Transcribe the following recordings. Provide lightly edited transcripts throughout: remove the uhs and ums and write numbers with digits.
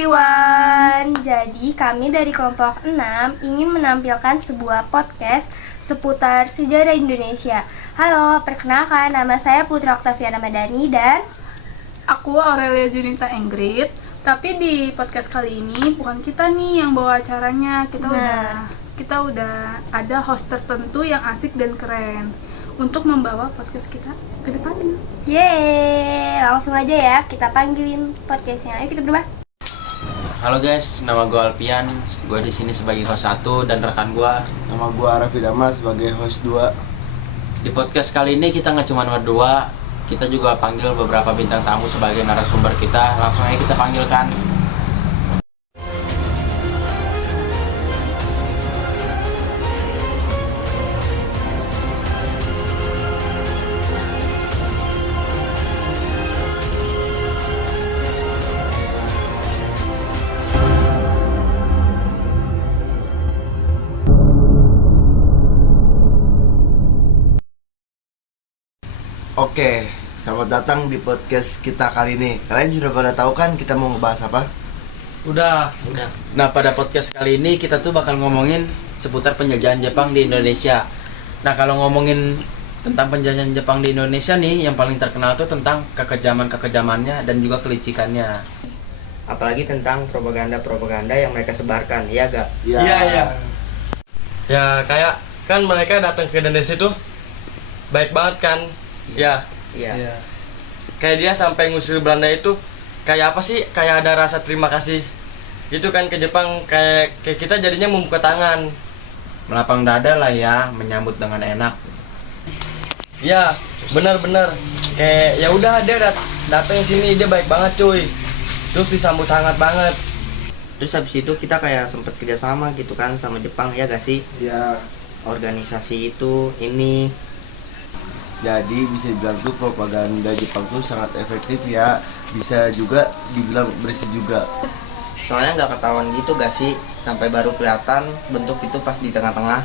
everyone. Jadi kami dari kelompok 6 ingin menampilkan sebuah podcast seputar sejarah Indonesia. Halo, perkenalkan nama saya Putri Oktaviana Madani dan aku Aurelia Junita Enggrit. Tapi di podcast kali ini bukan kita nih yang bawa acaranya. Kita udah ada host tertentu yang asik dan keren untuk membawa podcast kita ke depannya. yeay, langsung aja ya kita panggilin podcastnya. Ayo kita berdua. Halo guys, nama gue Alpian. Gue di sini sebagai host 1 dan rekan gue. Nama gue Raffi Dama sebagai host 2. Di podcast kali ini kita nggak cuma berdua, kita juga panggil beberapa bintang tamu sebagai narasumber kita. Langsung aja kita panggilkan. Oke, selamat datang di podcast kita kali ini. Kalian sudah pada tahu kan kita mau ngebahas apa? Udah. Nah, pada podcast kali ini kita tuh bakal ngomongin seputar penjajahan Jepang di Indonesia. Nah, kalau ngomongin tentang penjajahan Jepang di Indonesia nih, yang paling terkenal tuh tentang kekejamannya dan juga kelicikannya. Apalagi tentang propaganda yang mereka sebarkan, iya gak? Iya. Ya kayak kan mereka datang ke Indonesia tuh baik banget kan? Iya. Kayak dia sampai ngusir Belanda itu kayak apa sih? Kayak ada rasa terima kasih gitu kan ke Jepang, kayak kita jadinya membuka tangan, Melapang dada lah ya, menyambut dengan enak. ya benar-benar kayak ya udah dia datang sini, dia baik banget cuy, terus disambut hangat banget. Terus habis itu kita kayak sempet kerjasama gitu kan sama Jepang, ya gak sih? Ya, Organisasi itu ini. jadi bisa dibilang tuh propaganda Jepang tuh sangat efektif ya. Bisa juga dibilang bersih juga. Soalnya nggak ketahuan gitu gak sih? Sampai baru kelihatan bentuk itu pas di tengah-tengah.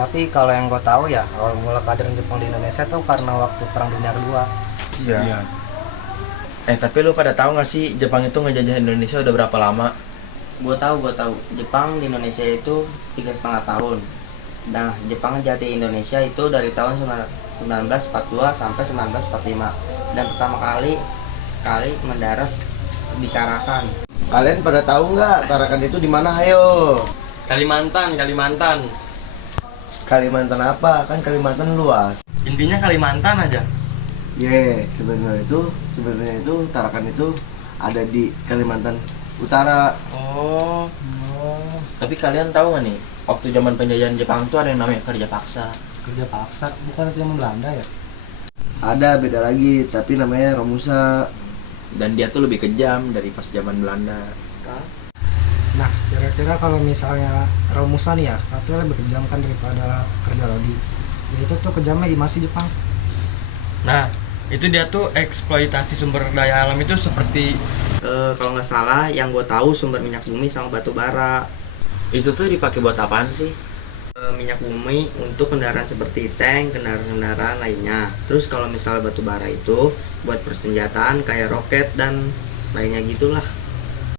Tapi kalau yang gue tahu ya, awal mula kehadiran Jepang di Indonesia tuh karena waktu Perang Dunia Kedua. Iya. Tapi lu pada tahu nggak sih Jepang itu ngejajah Indonesia udah berapa lama? Gue tahu. Jepang di Indonesia itu 3,5 tahun. Nah, Jepang ngejajah Indonesia itu dari tahun 1942 sampai 1945. Dan pertama kali mendarat di Tarakan. Kalian pada tahu nggak Tarakan itu di mana? Ayo. Kalimantan. Kalimantan apa? Kan Kalimantan luas. Intinya Kalimantan aja. Sebenarnya itu Tarakan itu ada di Kalimantan Utara. Oh. Tapi kalian tahu nggak nih, waktu zaman penjajahan Jepang tuh ada yang namanya kerja paksa. Kerja paksa, bukan itu zaman Belanda ya? Ada beda lagi, tapi namanya Romusa. Dan dia tuh lebih kejam dari pas zaman Belanda. Nah, kira-kira kalau misalnya Romusa nih ya, katanya lebih kejam kan daripada kerja Rodi. Ya itu tuh kejamnya di masih Jepang. Nah, itu dia tuh eksploitasi sumber daya alam itu seperti Kalau nggak salah, yang gue tahu sumber minyak bumi sama batu bara. Itu tuh dipakai buat apaan sih? Minyak bumi untuk kendaraan seperti tank, kendaraan lainnya. Terus kalau misalnya batu bara itu buat persenjataan kayak roket dan lainnya gitulah.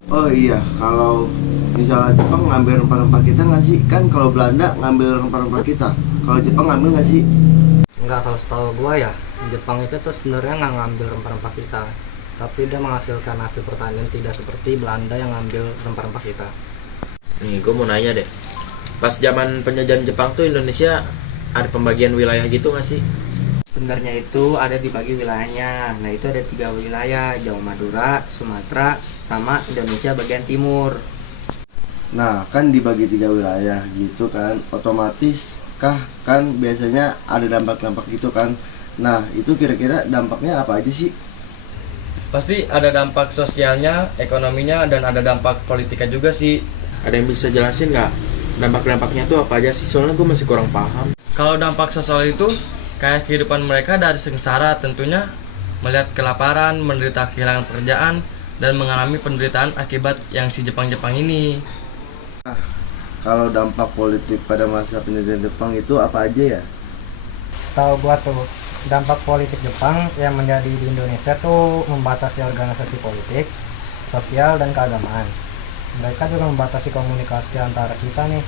Oh iya, kalau misalnya Jepang ngambil rempah-rempah kita nggak sih? Kan kalau Belanda ngambil rempah-rempah kita, kalau Jepang ngambil nggak sih? Enggak, kalau setahu gue ya, Jepang itu tuh sebenarnya nggak ngambil rempah-rempah kita, tapi dia menghasilkan hasil pertanian, tidak seperti Belanda yang ngambil rempah-rempah kita. Nih, gue mau nanya deh. Pas zaman penjajahan Jepang tuh Indonesia ada pembagian wilayah gitu nggak sih? Sebenarnya itu ada dibagi wilayahnya. Nah, itu ada 3 wilayah, Jawa, Madura, Sumatera, sama Indonesia bagian timur. Nah, kan dibagi 3 wilayah gitu kan, otomatis kan biasanya ada dampak-dampak gitu kan. Nah, itu kira-kira dampaknya apa aja sih? pasti ada dampak sosialnya, ekonominya, dan ada dampak politiknya juga sih. Ada yang bisa jelasin nggak? Dampak-dampaknya tuh apa aja sih? Soalnya gue masih kurang paham. Kalau dampak sosial itu kayak kehidupan mereka dari sengsara, tentunya melihat kelaparan, menderita kehilangan pekerjaan, dan mengalami penderitaan akibat yang si Jepang-Jepang ini. Kalau dampak politik pada masa penjajahan Jepang itu apa aja ya? Setahu gua tuh dampak politik Jepang yang menjadi di Indonesia tuh membatasi organisasi politik, sosial, dan keagamaan. Mereka juga membatasi komunikasi antara kita nih.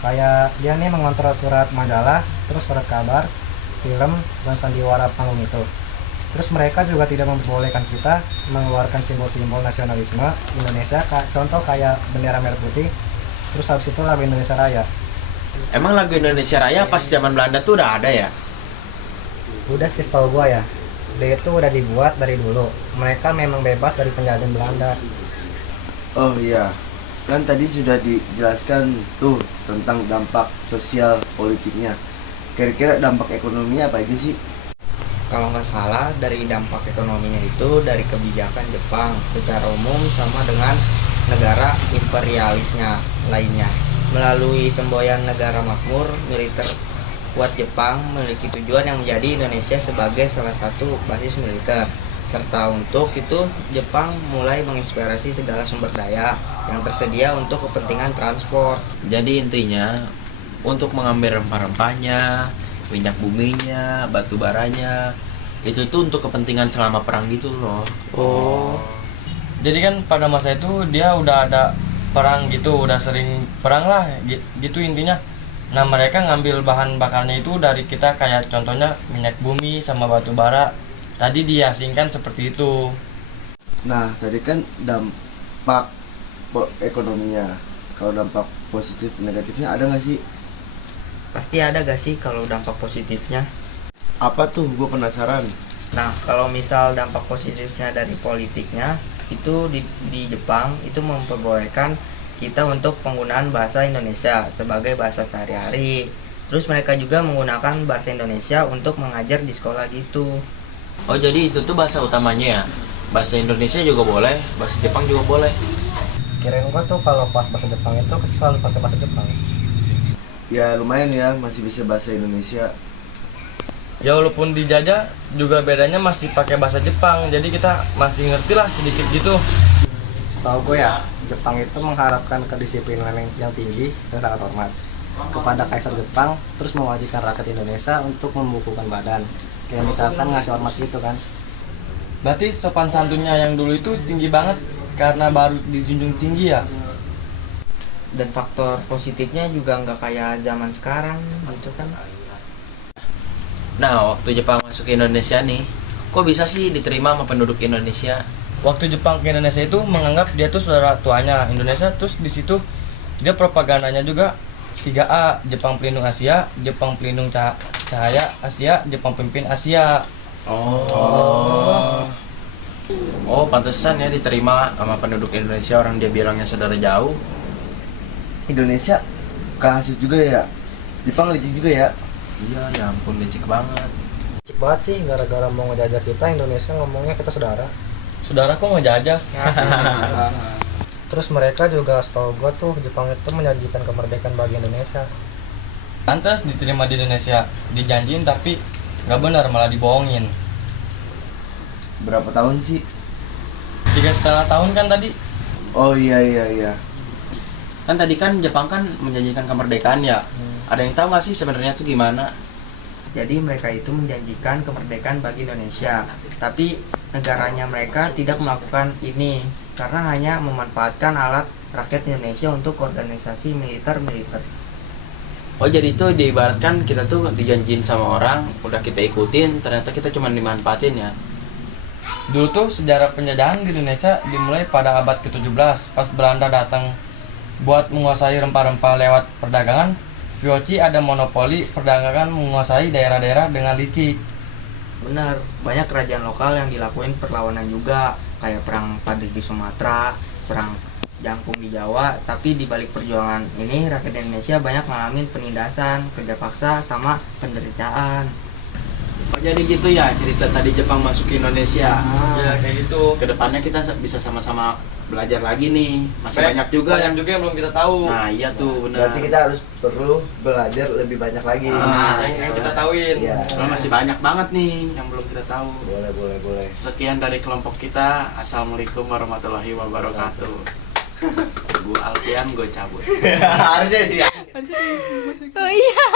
Kayak dia nih mengontrol surat majalah, terus surat kabar, film, dan sandiwara panggung itu. Terus mereka juga tidak memperbolehkan kita mengeluarkan simbol-simbol nasionalisme Indonesia, contoh kayak bendera merah putih, terus habis itu lagu Indonesia Raya. Emang lagu Indonesia Raya pas zaman Belanda tuh udah ada ya? Udah sih setahu gua ya, dia itu udah dibuat dari dulu. Mereka memang bebas dari penjajahan Belanda. Oh iya, kan tadi sudah dijelaskan tuh tentang dampak sosial politiknya. Kira-kira dampak ekonominya apa aja sih? Kalau nggak salah dari dampak ekonominya itu dari kebijakan Jepang secara umum sama dengan negara imperialisnya lainnya. Melalui semboyan negara makmur, militer kuat Jepang memiliki tujuan yang menjadi Indonesia sebagai salah satu basis militer. Serta untuk itu Jepang mulai menginspirasi segala sumber daya yang tersedia untuk kepentingan transport. Jadi intinya untuk mengambil rempah-rempahnya, minyak buminya, batu baranya, itu tuh untuk kepentingan selama perang gitu loh. Oh. Jadi kan pada masa itu dia udah ada perang gitu, udah sering perang lah gitu intinya. Nah mereka ngambil bahan bakarnya itu dari kita, kayak contohnya minyak bumi sama batu bara. Tadi diasingkan seperti itu. Nah, tadi kan dampak ekonominya. Kalau dampak positif negatifnya ada nggak sih? Pasti ada gak sih kalau dampak positifnya? Apa tuh? Gue penasaran. Nah, kalau misal dampak positifnya dari politiknya, itu di Jepang itu memperbolehkan kita untuk penggunaan bahasa Indonesia sebagai bahasa sehari-hari. Terus mereka juga menggunakan bahasa Indonesia untuk mengajar di sekolah gitu. Oh jadi itu tuh bahasa utamanya ya? Bahasa Indonesia juga boleh, bahasa Jepang juga boleh. Kirain gua tuh kalau pas bahasa Jepang itu kita selalu pakai bahasa Jepang. Ya lumayan ya, masih bisa bahasa Indonesia. Ya walaupun dijajah juga bedanya masih pakai bahasa Jepang, jadi kita masih ngerti lah sedikit gitu. Setahu gue ya, Jepang itu mengharapkan kedisiplinan yang tinggi dan sangat hormat kepada Kaisar Jepang, terus mewajibkan rakyat Indonesia untuk membukukan badan. Kayak misalkan ngasih hormat gitu kan. Berarti sopan santunnya yang dulu itu tinggi banget karena baru dijunjung tinggi ya. Dan faktor positifnya juga nggak kayak zaman sekarang gitu kan. Nah waktu Jepang masuk ke Indonesia nih, kok bisa sih diterima sama penduduk Indonesia? Waktu Jepang ke Indonesia itu menganggap dia tuh saudara tuanya Indonesia, terus di situ dia propagandanya juga 3A, Jepang pelindung Asia, Jepang pelindung cahaya Asia, Jepang pemimpin Asia. Oh pantesan ya diterima sama penduduk Indonesia, orang dia bilangnya saudara jauh. Indonesia kasut juga ya. Jepang licik juga ya. Iya ya ampun licik banget. Cik banget sih, gara-gara mau ngejajah kita, Indonesia ngomongnya kita saudara. Saudara kok ngejajah? Terus mereka juga setahu gue tuh Jepang itu menjanjikan kemerdekaan bagi Indonesia. Pantas diterima di Indonesia, dijanjiin tapi nggak benar, malah dibohongin. Berapa tahun sih? 3,5 tahun kan tadi? Oh iya. Kan tadi kan Jepang kan menjanjikan kemerdekaan ya. Ada yang tahu nggak sih sebenarnya tuh gimana? Jadi mereka itu menjanjikan kemerdekaan bagi Indonesia, tapi negaranya mereka tidak melakukan ini karena hanya memanfaatkan alat rakyat Indonesia untuk organisasi militer. Oh jadi itu diibaratkan kita tuh dijanjiin sama orang, udah kita ikutin, ternyata kita cuma dimanfaatin ya. Dulu tuh sejarah penjajahan di Indonesia dimulai pada abad ke-17 pas Belanda datang buat menguasai rempah-rempah lewat perdagangan. VOC ada monopoli perdagangan menguasai daerah-daerah dengan licik. Benar, banyak kerajaan lokal yang dilakuin perlawanan juga, kayak perang Padri di Sumatera, perang Jangkung di Jawa. Tapi di balik perjuangan ini rakyat Indonesia banyak ngalamin penindasan, kerja paksa, sama penderitaan. Oh jadi gitu ya cerita tadi Jepang masuk ke Indonesia. Ya kayak gitu. Kedepannya kita bisa sama-sama belajar lagi nih. Masih banyak juga yang juga yang belum kita tahu. Nah iya tuh benar. Berarti kita harus perlu belajar lebih banyak lagi. yang kita tahuin. Iya. Soalnya masih banyak banget nih yang belum kita tahu. Boleh. Sekian dari kelompok kita. Assalamualaikum warahmatullahi wabarakatuh. Gue Alfian, gue cabut. Harusnya dia. Oh iya.